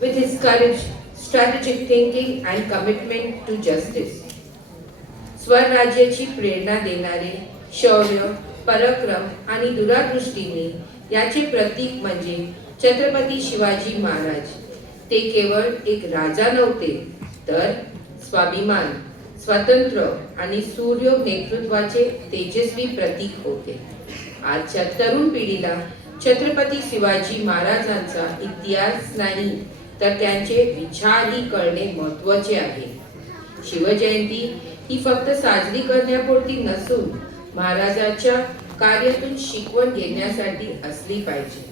with his courage, strategic thinking, and commitment to justice. स्वराज्याची प्रेरणा देणारे शौर्य, पराक्रम आणि दूरदृष्टीने याचे प्रतीक म्हणजे छत्रपती शिवाजी महाराज. ते केवळ एक राजा नव्हते, तर स्वाभिमान, स्वातंत्र्य आणि सूर्य नेतृत्वाचे तेजस्वी प्रतीक होते. आजच्या तरुण पिढीला छत्रपती शिवाजी महाराजांचा इतिहास नाही तर त्यांचे विचारही कळणे महत्त्वाचे आहे. शिवजयंती ही फक्त साजरी करण्यापुरती नसून महाराजांच्या कार्यातून शिकवण घेण्यासाठी असली पाहिजे.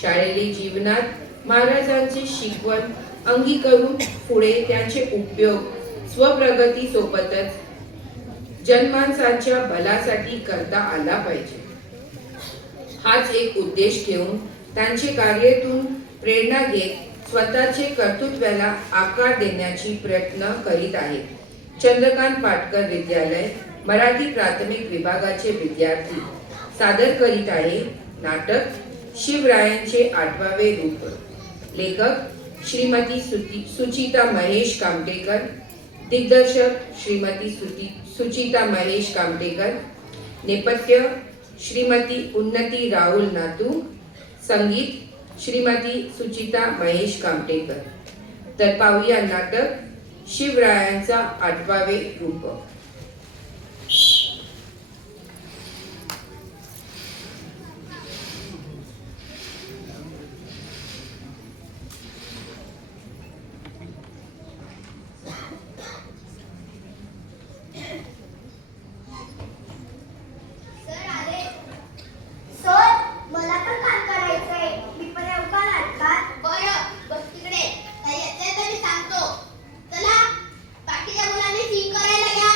शाळेतील जीवनात महाराजांचे शिकवण अंगीकरून पुढे त्यांचे उपयोग स्वप्रगती सोबतच जनमानसांच्या भल्यासाठी करता आला पाहिजे. हाच एक उद्देश घेऊन त्यांचे कार्यातून प्रेरणा घेत स्वतःचे कर्तृत्वाला आकार देण्याची प्रयत्न करीत आहेत. चंद्रकांत पाटकर विद्यालय मराठी प्राथमिक विभागाचे विद्यार्थी सादर करीत आहे नाटक शिवरायांचे 8वे रूप. लेखक श्रीमती सुचिता महेश कामटेकर, दिग्दर्शक श्रीमती सुचिता महेश कामटेकर, नेपथ्य श्रीमती उन्नती राहुल नातू, संगीत श्रीमती सुचिता महेश कामटेकर. तर पाहूया नाटक शिवरायांचा 8वे रूप. बाकीच्या मुलांनी सिंग करायला घ्या.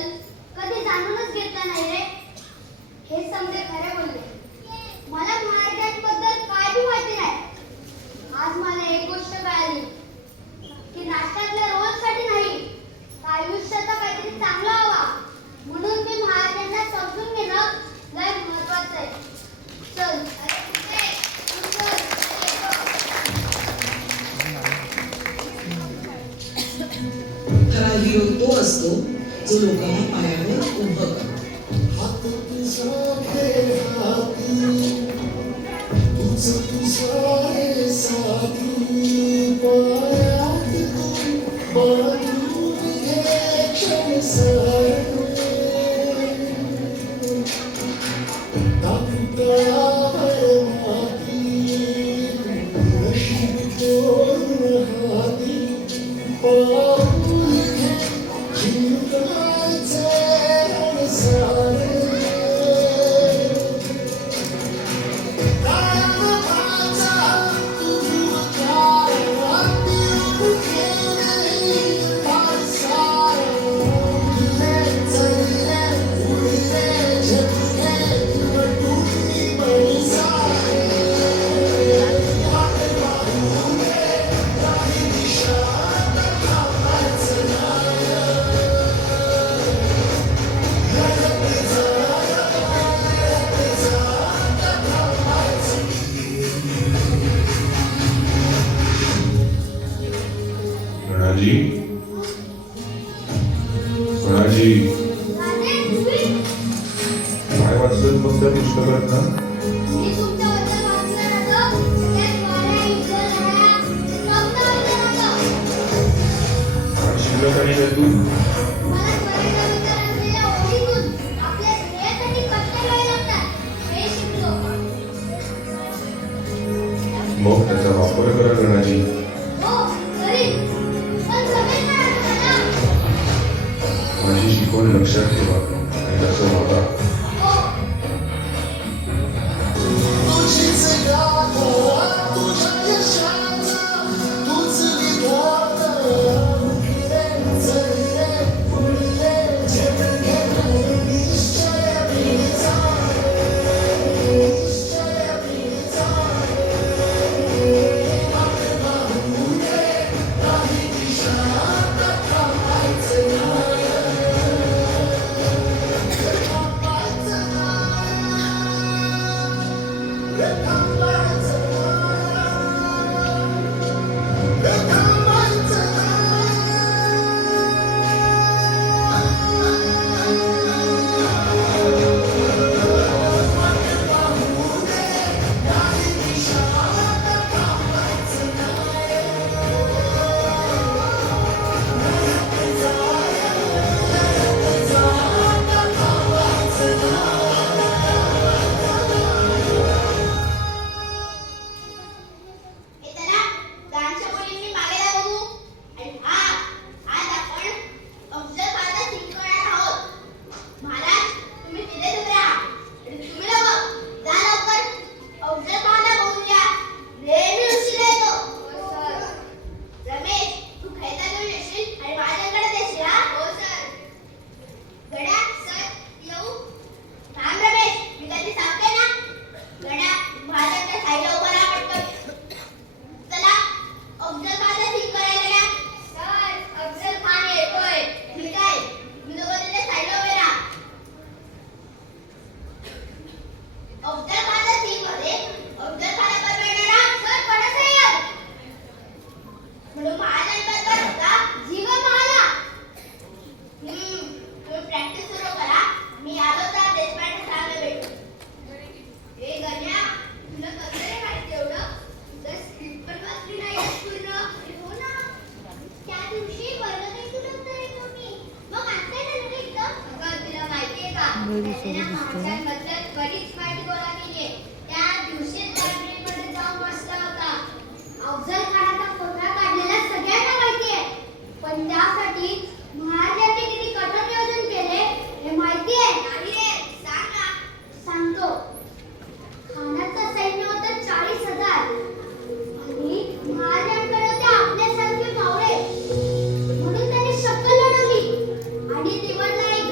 बद्दल कधी जाणूनच घेतला नाही रे. हे समजे खरे बोलले. मला महाराजांबद्दल काय बी माहिती नाही. आज मला एक गोष्ट कळाली की नाटकातल्या रोलसाठी नाही, तर आयुष्याचा काहीतरी चांगला हवा. म्हणून मी महाराजांना समजून घेणं लय महत्वाचं आहे. चल खरा हिरो तो असतो जो लोकांना पायावर उभं करतो. गणाजी, गणाजी, काय वाचलं मग त्या पुस्तकात ना? मी तुमच्याबद्दल वाचलं होतं. त्यात वाऱ्या, इगल, लढ्या, शब्द होतं. काय शिकलं काही नाही तू? मला त्वरेच्या असलेल्या ओळीतून आपल्या ध्येयासाठी कष्ट घ्यावे लागतात हे शिकलो. मग त्याचा वापर करा गणाजी. हो करीन, पण जमेल का मला? माझी शिकवण लक्षात ठेवा आणि तसं वागा. हो. बरीच माहिती गोळा केली. त्या दिवशी लायब्ररीमध्ये जाऊन बसला होता. अफजल खानाचा फोटो काढलेला सगळ्यांना माहिती आहे, पण त्यासाठी महाराजांनी किती कठोर नियोजन केले हे माहिती आहे? नाही रे, सांग ना. सांगतो. खानाचं सैन्य होतं 40,000 आणि महाराजांकडे होते आपल्यासारखे मावळे. म्हणून त्यांनी शक्कल लढवली आणि निवडला एक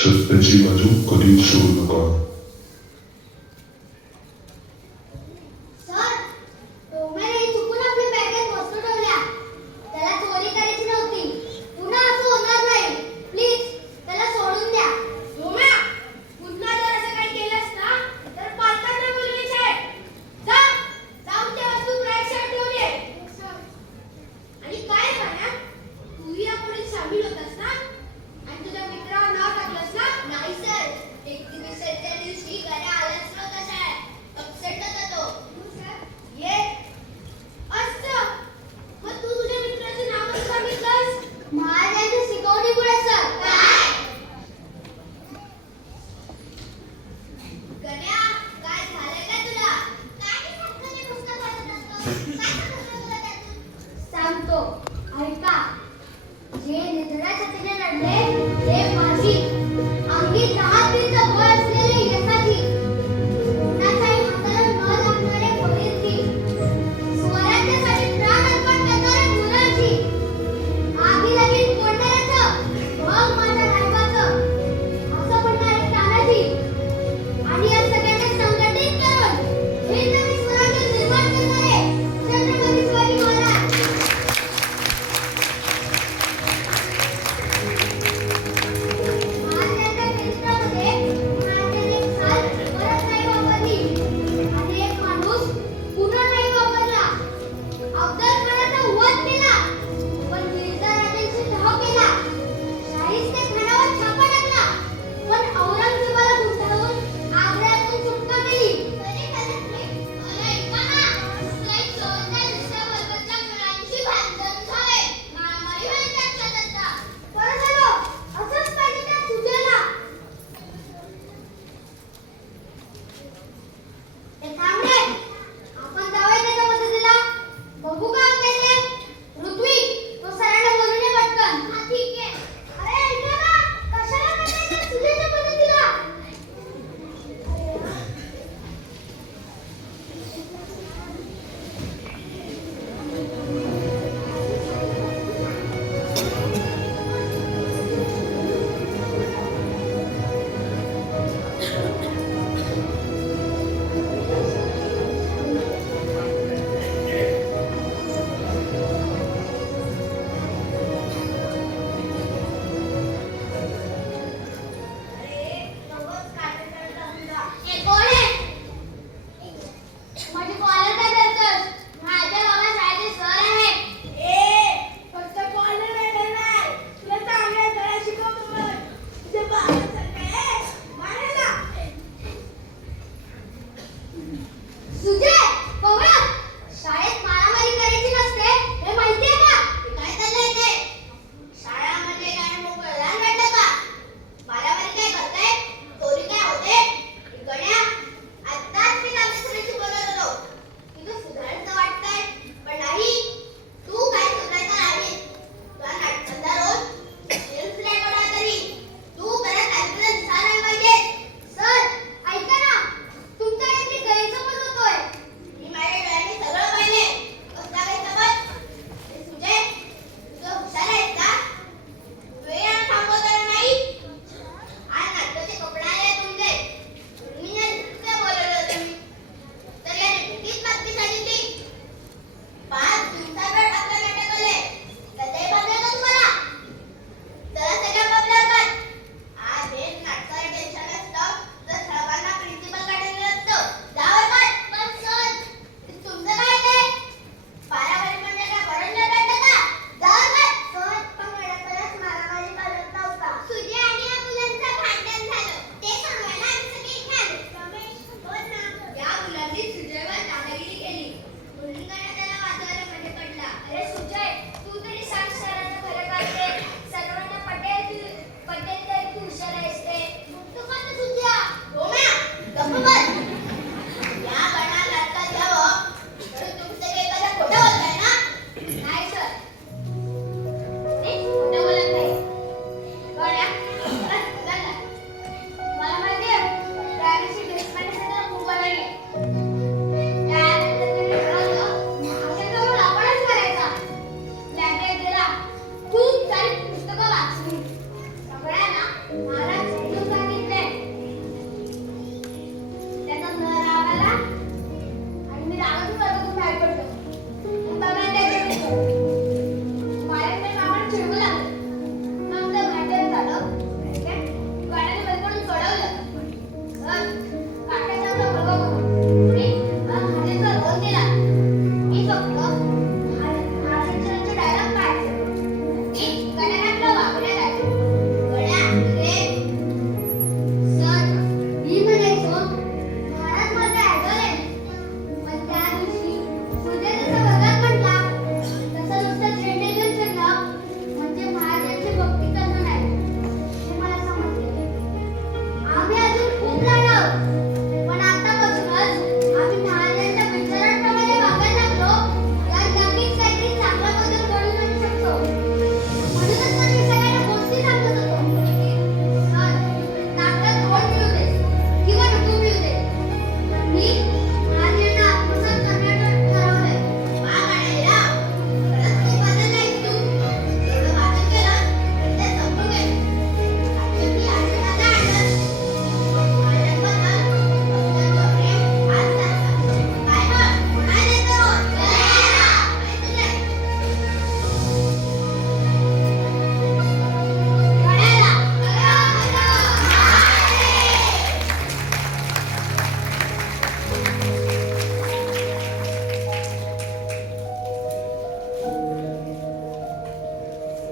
सत्याची बाजू कधीच सोडू नका. सर, टोम्याने चुकून आपल्या बॅगेत वस्तू ठेवल्या. त्याला चोरी करायची नव्हती. पुन्हा असं होणार नाही. प्लीज त्याला सोडून द्या. टोम्या, पुन्हा जर असं काही केलंस ना तर पालकांना बोलवायचं आहे. जा, जाऊन त्या वस्तू बॅगेत ठेवून ये. आणि काय म्हणा, तूही यापुढे सामील होतास ना आणि तुझ्या मित्रावर नाव टाकलंस ना? नाही सर, एक्झिबिशनच्या दिवशी घरी आलाच नव्हता शाळेत. अपसेट होता तो. ये असं मग तू तुझ्या मित्राचं नाव कसं सांगितलंस? महाराजांच्या शिकवणीमुळे सर. काय गण्या, काय झालंय का तुला? काय सारखं पुस्तक वाचत असतो? काय समजलं तुला त्यातून? सांगतो, ऐका. जे निधड्या छातीने लढले ते माझी अंगी 10 तीचं बळ असलेले यशाची, कोणाच्याही हाताला न लागणारे फकीरची, स्वराज्यासाठी प्राण अर्पण करणाऱ्या मुलाची, आगी लगीन फोडणाऱ्याचं, बघ माझ्या रायबाचं, असं म्हणणारे तानाजी, आणि या सगळ्यांना संघटित करून हे नवे स्वराज्य निर्माण करणारे छत्रपती शिवाजी महाराज.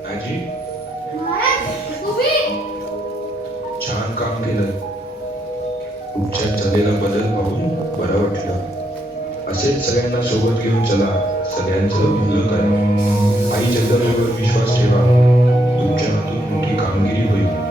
आजी महाराज तुम्ही छान काम केलं. तुमच्यात झालेला बदल पाहून बरं वाटलं. असेच सगळ्यांना सोबत घेऊन चला. सगळ्यांचं भलं करा. आई जगदंबेवर विश्वास ठेवा. तुमच्या हातून मोठी कामगिरी होईल.